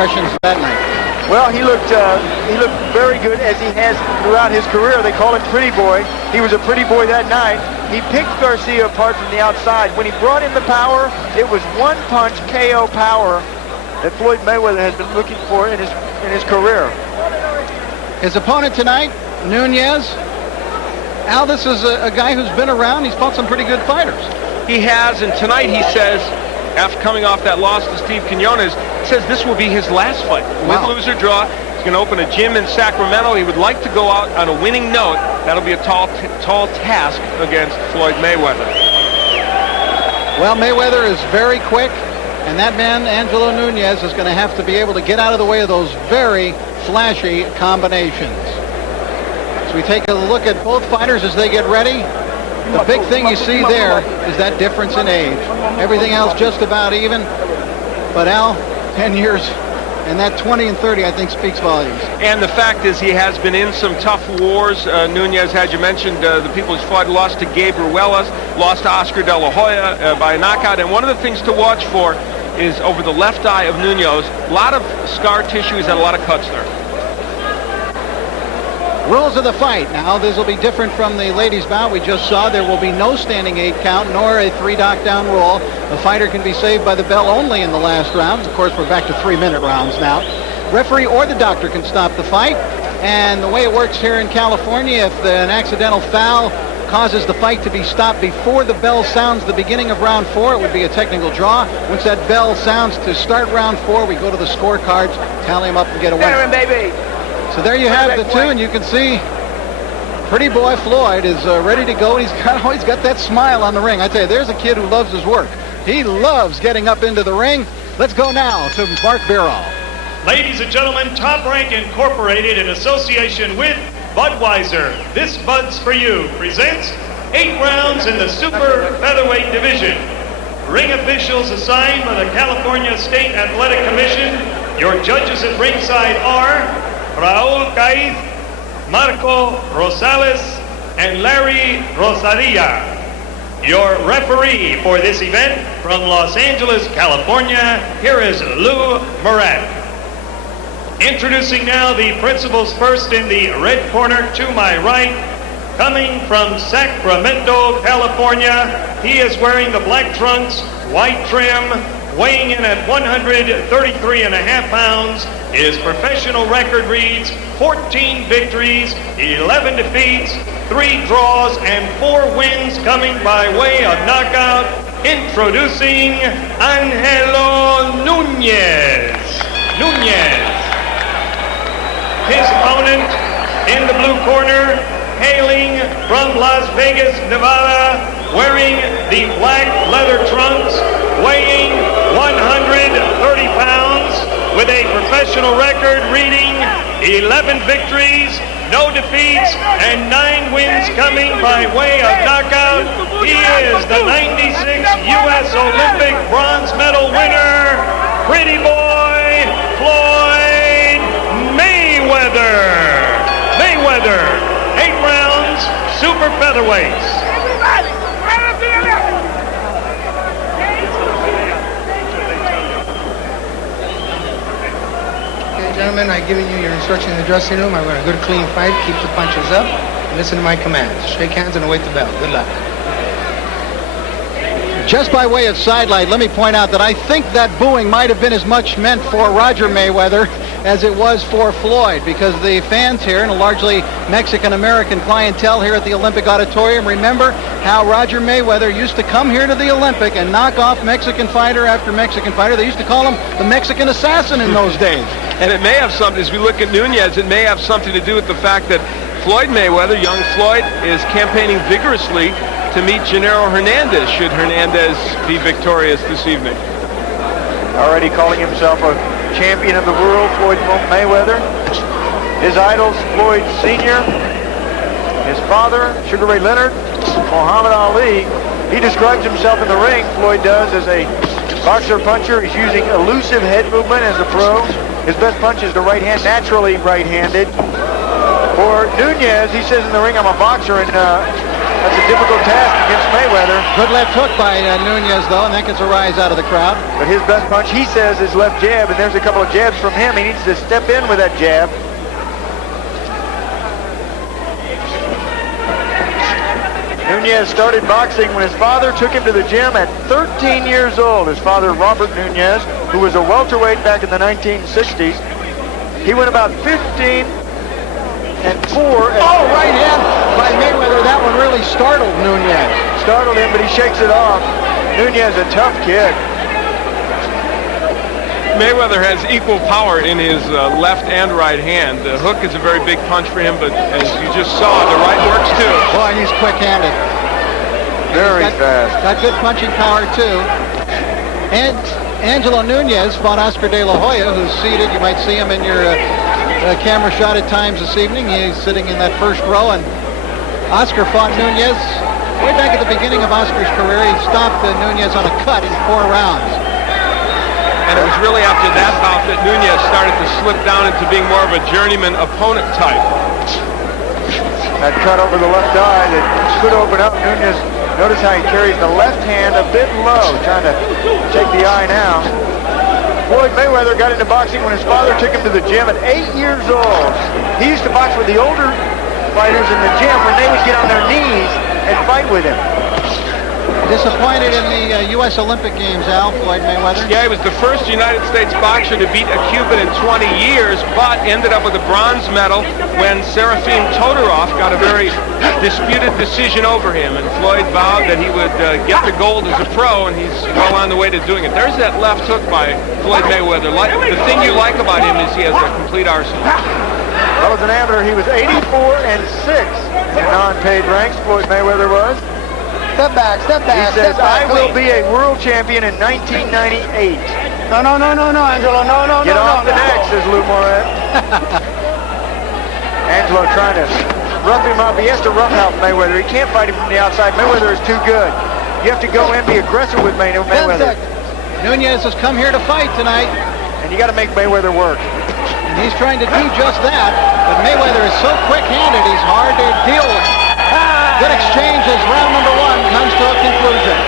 impressions that night? Well, he looked very good, as he has throughout his career. They call him Pretty Boy. He was a pretty boy that night. He picked Garcia apart from the outside. When he brought in the power, it was one-punch KO power that Floyd Mayweather has been looking for in his career. His opponent tonight, Nunez. Al, this is a guy who's been around. He's fought some pretty good fighters. He has, and tonight he says, after coming off that loss to Steve Quinones, says this will be his last fight. Wow. Win, lose, or draw. He's going to open a gym in Sacramento. He would like to go out on a winning note. That'll be a tall task against Floyd Mayweather. Well, Mayweather is very quick, and that man, Angelo Nunez, is going to have to be able to get out of the way of those very flashy combinations. As we take a look at both fighters as they get ready, the big thing you see there is that difference in age. Everything else just about even. But Al, 10 years, and that 20 and 30, I think, speaks volumes. And the fact is, he has been in some tough wars. Nunez, as you mentioned, the people he's fought, lost to Gabe Ruelas, lost to Oscar De La Hoya by a knockout. And one of the things to watch for is over the left eye of Nunez. A lot of scar tissue. He's had a lot of cuts there. Rules of the fight. Now, this will be different from the ladies' bout we just saw. There will be no standing 8 count, nor a 3 knockdown rule. The fighter can be saved by the bell only in the last round. Of course, we're back to 3-minute rounds now. Referee or the doctor can stop the fight. And the way it works here in California, if an accidental foul causes the fight to be stopped before the bell sounds the beginning of round 4, it would be a technical draw. Once that bell sounds to start round 4, we go to the scorecards, tally them up, and get a winner. Baby. So there you have the two, and you can see Pretty Boy Floyd is ready to go. He's always got that smile on the ring. I tell you, there's a kid who loves his work. He loves getting up into the ring. Let's go now to Mark Birol. Ladies and gentlemen, Top Rank Incorporated, in association with Budweiser, This Bud's For You, presents 8 rounds in the super featherweight division. Ring officials assigned by the California State Athletic Commission. Your judges at ringside are Raul Caiz, Marco Rosales, and Larry Rosaria. Your referee for this event from Los Angeles, California, here is Lou Murat. Introducing now the principals first in the red corner to my right. Coming from Sacramento, California, he is wearing the black trunks, white trim, weighing in at 133.5 pounds. His professional record reads 14 victories, 11 defeats, 3 draws, and 4 wins coming by way of knockout. Introducing Angelo Nunez. His opponent in the blue corner, hailing from Las Vegas, Nevada, wearing the black leather trunks, weighing 130 pounds, with a professional record reading 11 victories, no defeats, and 9 wins coming by way of knockout. He is the 96 U.S. Olympic bronze medal winner, Pretty Boy Floyd Mayweather. 8 rounds, super featherweights. Gentlemen, I've given you your instruction in the dressing room. I want a good, clean fight. Keep the punches up and listen to my commands. Shake hands and await the bell. Good luck. Just by way of sidelight, let me point out that I think that booing might have been as much meant for Roger Mayweather as it was for Floyd, because the fans here, and a largely Mexican-American clientele here at the Olympic Auditorium, remember how Roger Mayweather used to come here to the Olympic and knock off Mexican fighter after Mexican fighter. They used to call him the Mexican assassin in those days. And it may have something, as we look at Nunez, it may have something to do with the fact that Floyd Mayweather, young Floyd, is campaigning vigorously to meet Gennaro Hernandez, should Hernandez be victorious this evening. Already calling himself a champion of the world, Floyd Mayweather. His idols, Floyd Sr., his father, Sugar Ray Leonard, Muhammad Ali. He describes himself in the ring, Floyd does, as a boxer-puncher. He's using elusive head movement as a pro. His best punch is the right hand, naturally right-handed. For Nunez, he says in the ring, I'm a boxer, and That's a difficult task against Mayweather. Good left hook by Nunez, though, and that gets a rise out of the crowd. But his best punch, he says, is left jab, and there's a couple of jabs from him. He needs to step in with that jab. Nunez started boxing when his father took him to the gym at 13 years old. His father, Robert Nunez, who was a welterweight back in the 1960s. He went about 15-4. Oh, right hand by Mayweather. That one really startled Nunez. Startled him, but he shakes it off. Nunez, a tough kid. Mayweather has equal power in his left and right hand. The hook is a very big punch for him, but as you just saw, the right works too. Boy, he's quick-handed. Very fast. Got good punching power, too. And Angelo Nunez fought Oscar De La Hoya, who's seated. You might see him in your camera shot at times this evening. He's sitting in that first row, and Oscar fought Nunez way back at the beginning of Oscar's career. He stopped Nunez on a cut in 4 rounds. And it was really after that bout that Nunez started to slip down into being more of a journeyman opponent type. That cut over the left eye that could open up. Nunez, notice how he carries the left hand a bit low, trying to take the eye now. Floyd Mayweather got into boxing when his father took him to the gym at 8 years old. He used to box with the older fighters in the gym when they would get on their knees and fight with him. Disappointed in the U.S. Olympic Games, Al, Floyd Mayweather. Yeah, he was the first United States boxer to beat a Cuban in 20 years, but ended up with a bronze medal when Serafim Todorov got a very disputed decision over him. And Floyd vowed that he would get the gold as a pro, and he's well on the way to doing it. There's that left hook by Floyd Mayweather. The thing you like about him is he has a complete arsenal. Well, as an amateur, he was 84-6 in non-paid ranks. Floyd Mayweather was. Step back, step back. He says, step back, I will be a world champion in 1998. No, Angelo, no. Get off the neck, says Lou Moret. Angelo trying to rough him up. He has to roughhouse Mayweather. He can't fight him from the outside. Mayweather is too good. You have to go in, be aggressive with Mayweather. Nunez has come here to fight tonight. And you got to make Mayweather work. And he's trying to do just that. But Mayweather is so quick-handed, he's hard to deal with. Good exchange as round number 1 comes to a conclusion.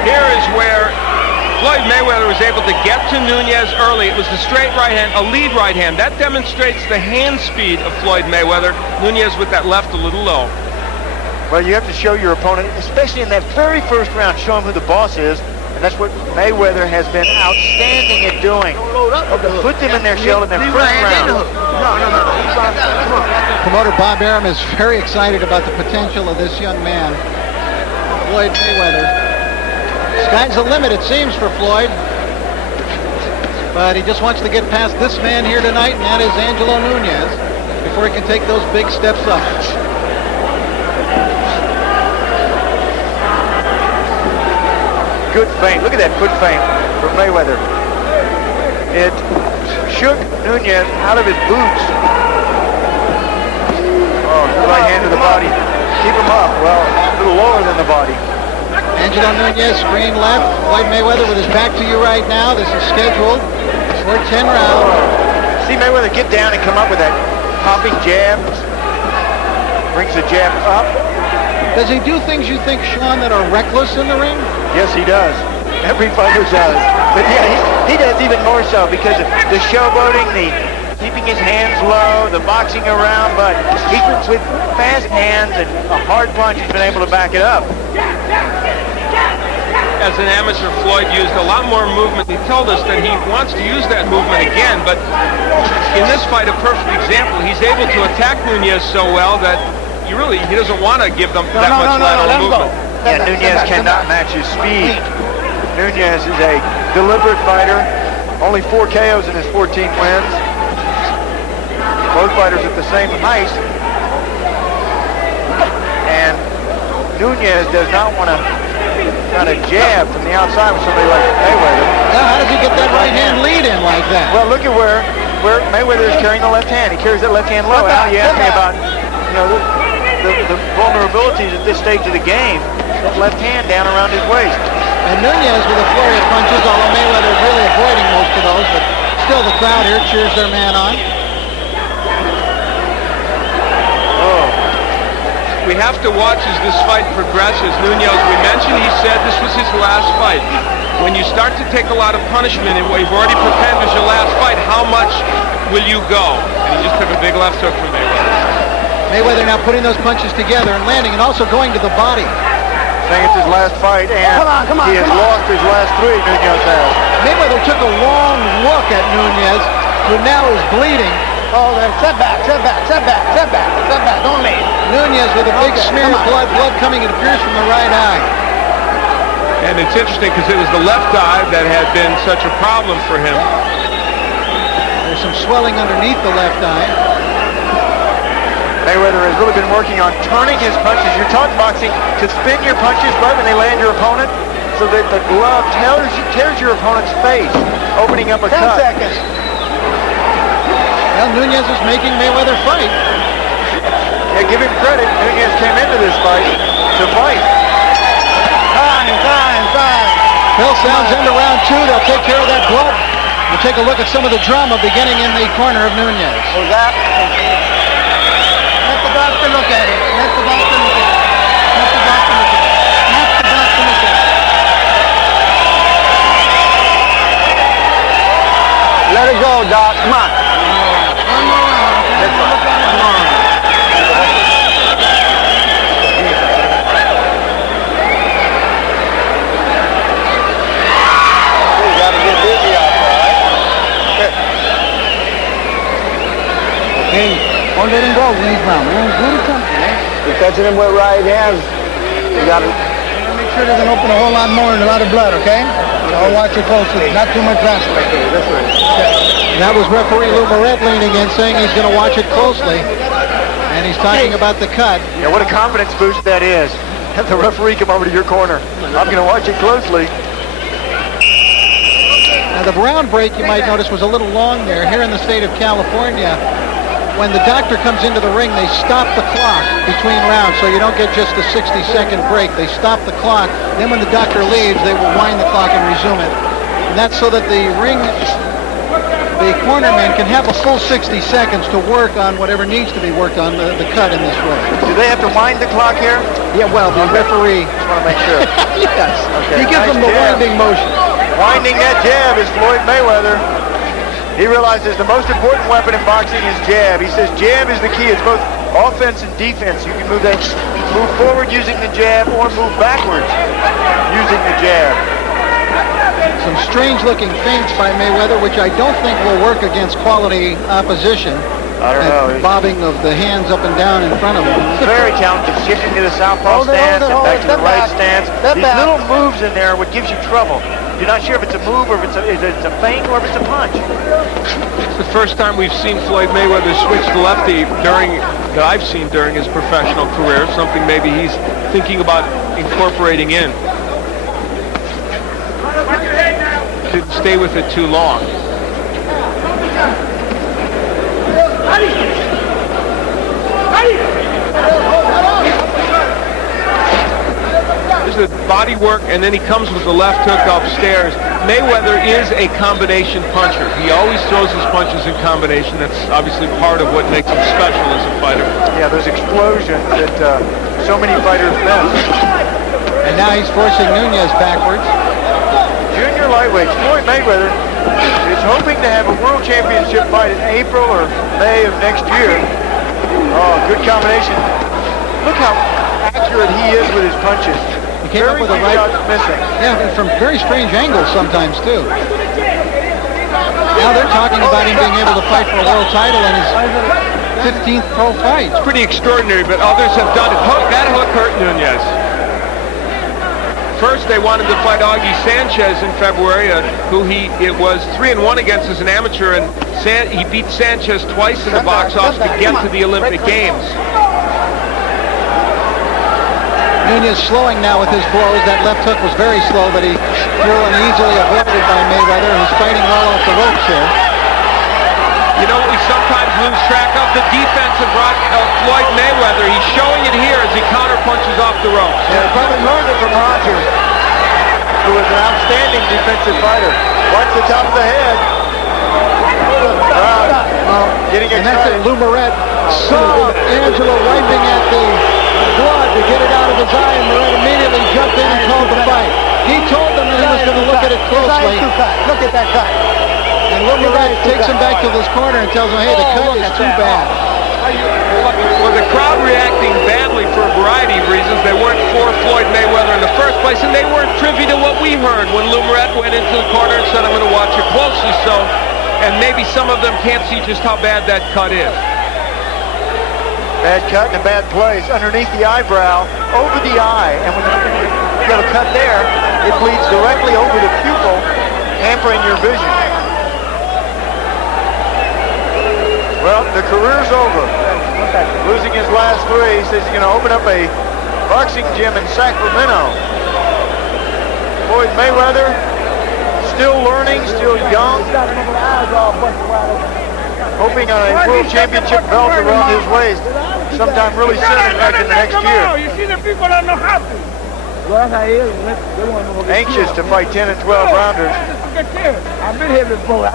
Here is where Floyd Mayweather was able to get to Nunez early. It was the straight right hand, a lead right hand. That demonstrates the hand speed of Floyd Mayweather. Nunez with that left a little low. Well, you have to show your opponent, especially in that very first round, show him who the boss is. And that's what Mayweather has been outstanding at doing. Put them in their shell in their first round. Promoter Bob Arum is very excited about the potential of this young man, Floyd Mayweather. Sky's the limit, it seems, for Floyd. But he just wants to get past this man here tonight, and that is Angelo Nunez, before he can take those big steps up. Good feint. Look at that foot feint from Mayweather. It shook Nunez out of his boots. Oh, good right hand to the body. Keep him up. Well, a little lower than the body. Angelo Nunez, screen left. Floyd Mayweather with his back to you right now. This is scheduled for 10 rounds. See Mayweather get down and come up with that popping jab. Brings the jab up. Does he do things you think, Sean, that are reckless in the ring? Yes, he does. Every fighter does. But yeah, he does even more so because of the showboating, the keeping his hands low, the boxing around, but he with fast hands and a hard punch, he's been able to back it up. As an amateur, Floyd used a lot more movement. He told us that he wants to use that movement again, but in this fight, a perfect example, he's able to attack Nunez so well that he doesn't want to give them that much lateral movement. Yeah, Nunez cannot match his speed. Nunez is a deliberate fighter. Only 4 KOs in his 14 wins. Both fighters at the same height. And Nunez does not want to kind of jab from the outside with somebody like Mayweather. Now, how does he get that right hand lead in like that? Well, look at where Mayweather is carrying the left hand. He carries that left hand low. Now you ask me about, you know, the vulnerabilities at this stage of the game. That left hand down around his waist. And Nunez with a flurry of punches, although Mayweather really avoiding most of those, but still the crowd here cheers their man on. We have to watch as this fight progresses. Nunez, we mentioned, he said this was his last fight. When you start to take a lot of punishment and what you've already pretended is your last fight, how much will you go? And he just took a big left hook from Mayweather. Mayweather now putting those punches together and landing, and also going to the body. Saying it's his last fight, and he has lost his last 3, Nunez has. Mayweather took a long look at Nunez, who now is bleeding. Oh, then setback. Don't leave. Nunez with a big smear of blood coming, it appears, from the right eye. And it's interesting because it was the left eye that had been such a problem for him. There's some swelling underneath the left eye. Mayweather has really been working on turning his punches. You're taught in boxing to spin your punches right when they land your opponent, so that the glove tears your opponent's face, opening up a cut. 10 seconds. Well, Nunez is making Mayweather fight. Yeah, give him credit. Nunez came into this fight to fight. Time. Bell sounds into round 2. They'll take care of that blood. We'll take a look at some of the drama beginning in the corner of Nunez. Was that? Let the doctor look at it. Let it go, Doc. Come on. One more round. Let's look at it. You got to get busy out there, right? Okay. Don't let him go. Win round, man. Do something, man. You're touching him with right hands. You got to make sure it doesn't open a whole lot more and a lot of blood, okay? I'll watch it closely. Not too much fast right here. This way. That was referee Lou Moret leaning in, saying he's going to watch it closely. And he's talking about the cut. Yeah, what a confidence boost that is. Have the referee come over to your corner. I'm going to watch it closely. Now, the round break, you might notice, was a little long there. Here in the state of California, when the doctor comes into the ring, they stop the clock between rounds, so you don't get just a 60-second break. They stop the clock. Then when the doctor leaves, they will wind the clock and resume it. And that's so that the cornerman can have a full 60 seconds to work on whatever needs to be worked on, the cut in this way. Do they have to wind the clock here? Yeah, well, the referee... Just want to make sure. Yes. Okay, He gives them the winding motion. Winding that jab is Floyd Mayweather. He realizes the most important weapon in boxing is jab. He says jab is the key. It's both offense and defense. You can move forward using the jab or move backwards using the jab. Some strange-looking feints by Mayweather, which I don't think will work against quality opposition. I don't know. Bobbing of the hands up and down in front of him. Very talented, shifting to the southpaw stance and back to the right stance. These little moves in there are what gives you trouble. You're not sure if it's a move or if it's a feint or if it's a punch. It's the first time we've seen Floyd Mayweather switch to lefty that I've seen during his professional career, something maybe he's thinking about incorporating in. Didn't stay with it too long. There's the body work, and then he comes with the left hook upstairs. Mayweather is a combination puncher. He always throws his punches in combination. That's obviously part of what makes him special as a fighter. Yeah, those explosions that so many fighters miss. And now he's forcing Nunez backwards. Junior lightweights, Floyd Mayweather is hoping to have a world championship fight in April or May of next year. Oh, good combination. Look how accurate he is with his punches. He came up with a right shots missing. Yeah, from very strange angles sometimes too. Now they're talking about him being able to fight for a world title in his 15th pro fight. It's pretty extraordinary, but others have done it. That hook hurt Nunez. First, they wanted to fight Augie Sanchez in February, who it was 3-1 against as an amateur, and he beat Sanchez twice in the box office to get to the Olympic Games. Nunez slowing now with his blows. That left hook was very slow, but he threw and easily avoided by Mayweather, who's fighting well off the ropes here. You know what we sometimes lose track of? The defense of Floyd Mayweather. He's showing it here as he counterpunches off the ropes. Yeah, he probably learned it from Roger, who was an outstanding defensive fighter. Watch the top of the head. Getting excited. And that's it. Lou Moret saw Angelo wiping at the blood to get it out of his eye, and Moret immediately jumped in and called the fight. He told them that he was going to look at it closely. Look at that cut. And Lou Moret takes him back to this corner and tells him, hey, the cut is too bad. Well, the crowd reacting badly for a variety of reasons. They weren't for Floyd Mayweather in the first place, and they weren't privy to what we heard when Lou Moret went into the corner and said, I'm going to watch it closely. So, and maybe some of them can't see just how bad that cut is. Bad cut in a bad place, underneath the eyebrow, over the eye. And when you got a cut there, it bleeds directly over the pupil, hampering your vision. Well, the career's over. Losing his last three, he says he's going to open up a boxing gym in Sacramento. Floyd Mayweather, still learning, still young, hoping on a world championship belt around his waist sometime really soon, in fact, in the next year. You see the people don't know how to. Anxious to fight 10 and 12 rounders. I've been here before.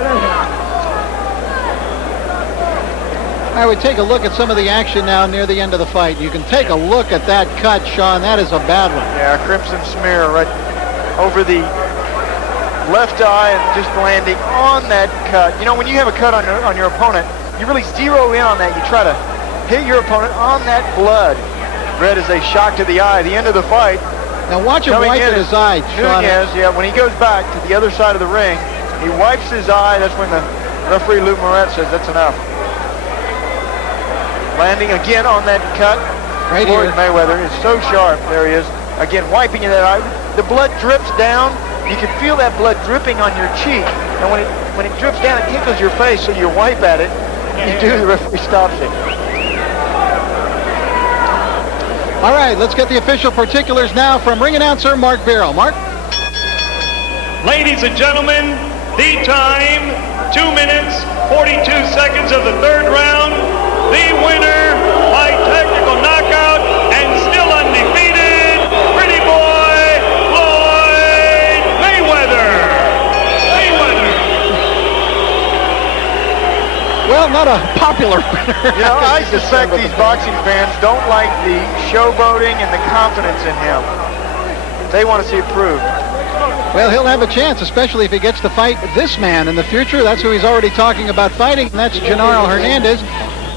I would take a look at some of the action now near the end of the fight. You can take a look at that cut, Sean. That is a bad one. Yeah, crimson smear right over the left eye and just landing on that cut. You know, when you have a cut on your opponent, you really zero in on that. You try to hit your opponent on that blood. Red is a shock to the eye. The end of the fight. Now watch him wipe at his eye, Sean. Nunez, yeah, when he goes back to the other side of the ring, he wipes his eye. That's when the referee Lou Moret says that's enough. Landing again on that cut. Right Floyd here. Mayweather is so sharp. There he is. Again, wiping in that eye. The blood drips down. You can feel that blood dripping on your cheek. And when it drips down, it tickles your face, so you wipe at it. You do, the referee stops it. All right, let's get the official particulars now from ring announcer Mark Barrow. Mark? Ladies and gentlemen, the time, 2 minutes, 42 seconds of the third round. The winner by technical knockout and still undefeated, pretty boy, Floyd Mayweather. Well, not a popular winner. You know, I suspect these boxing fans don't like the showboating and the confidence in him. They want to see it proved. Well, he'll have a chance, especially if he gets to fight this man in the future. That's who he's already talking about fighting, and that's Genaro Hernandez,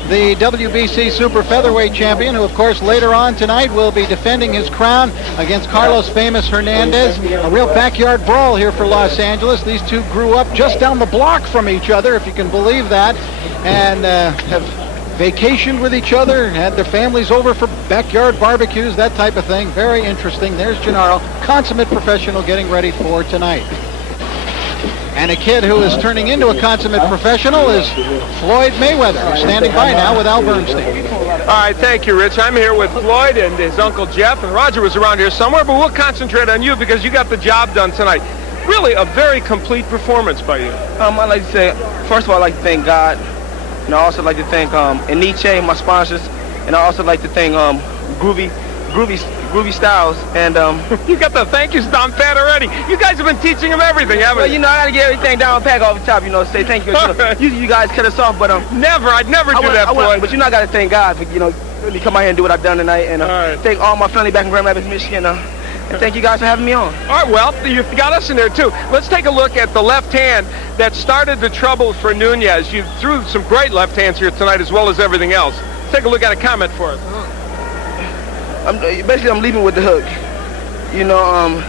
the WBC Super Featherweight champion, who, of course, later on tonight will be defending his crown against Carlos Famous Hernandez. A real backyard brawl here for Los Angeles. These two grew up just down the block from each other, if you can believe that, and have vacationed with each other, had their families over for backyard barbecues, that type of thing. Very interesting. There's Genaro, consummate professional, getting ready for tonight. And a kid who is turning into a consummate professional is Floyd Mayweather, who's standing by now with Al Bernstein. All right, thank you, Rich. I'm here with Floyd and his uncle Jeff, and Roger was around here somewhere, but we'll concentrate on you because you got the job done tonight. Really a very complete performance by you. I'd like to say, first of all, I'd like to thank God. And I also like to thank Eniche, my sponsors, and I also like to thank Groovy Styles. And you got the thank yous down pat already. You guys have been teaching him everything, haven't you? Well, you know, I gotta get everything down pack off the top, you know, say thank you. You guys cut us off, but never, I'd never do that, Floyd. But you know, I gotta thank God for, you know, really come out here and do what I've done tonight, and thank all my family back in Grand Rapids, Michigan. And thank you guys for having me on. All right, well, you got us in there, too. Let's take a look at the left hand that started the trouble for Nunez. You threw some great left hands here tonight as well as everything else. Take a look at a comment for us. I'm leaving with the hook. You know,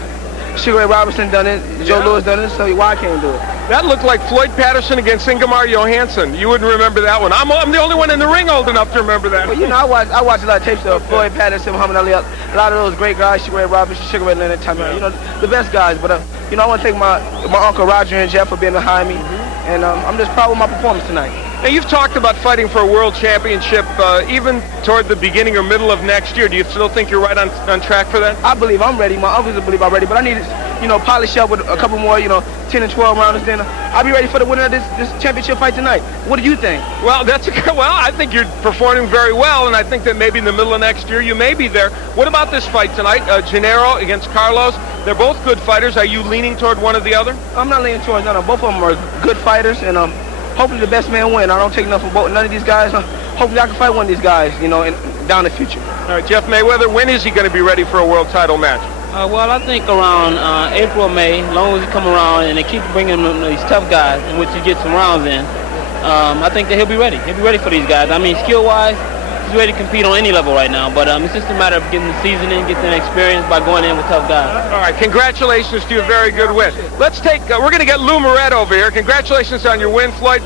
Sugar Ray Robinson done it, Joe Louis done it, so why I can't do it? That looked like Floyd Patterson against Ingemar Johansson. You wouldn't remember that one. I'm the only one in the ring old enough to remember that. Well, you know, I watch a lot of tapes of Floyd Patterson, Muhammad Ali, a lot of those great guys, Sugar Ray Robinson, Sugar Ray Leonard, you know, the best guys. But, you know, I want to thank my uncle Roger and Jeff for being behind me. And I'm just proud of my performance tonight. Now, you've talked about fighting for a world championship even toward the beginning or middle of next year. Do you still think you're right on track for that? I believe I'm ready. My others believe I'm ready, but I need to, polish up with a couple more, 10 and 12 rounds. Then I'll be ready for the winner of this championship fight tonight. What do you think? Well, I think you're performing very well, and I think that maybe in the middle of next year you may be there. What about this fight tonight? Gennaro against Carlos. They're both good fighters. Are you leaning toward one or the other? I'm not leaning towards none of them. Both of them are good fighters, and hopefully the best man win. I don't take nothing from none of these guys. Hopefully I can fight one of these guys, down the future. All right, Jeff Mayweather, when is he going to be ready for a world title match? Well, I think around April or May, as long as he come around and they keep bringing him these tough guys in which he gets some rounds in, I think that he'll be ready. He'll be ready for these guys. I mean, skill-wise, he's ready to compete on any level right now. But it's just a matter of getting the seasoning, getting the experience by going in with tough guys. All right, congratulations to your very good win. Let's take, we're going to get Lou Moret over here. Congratulations on your win, Floyd.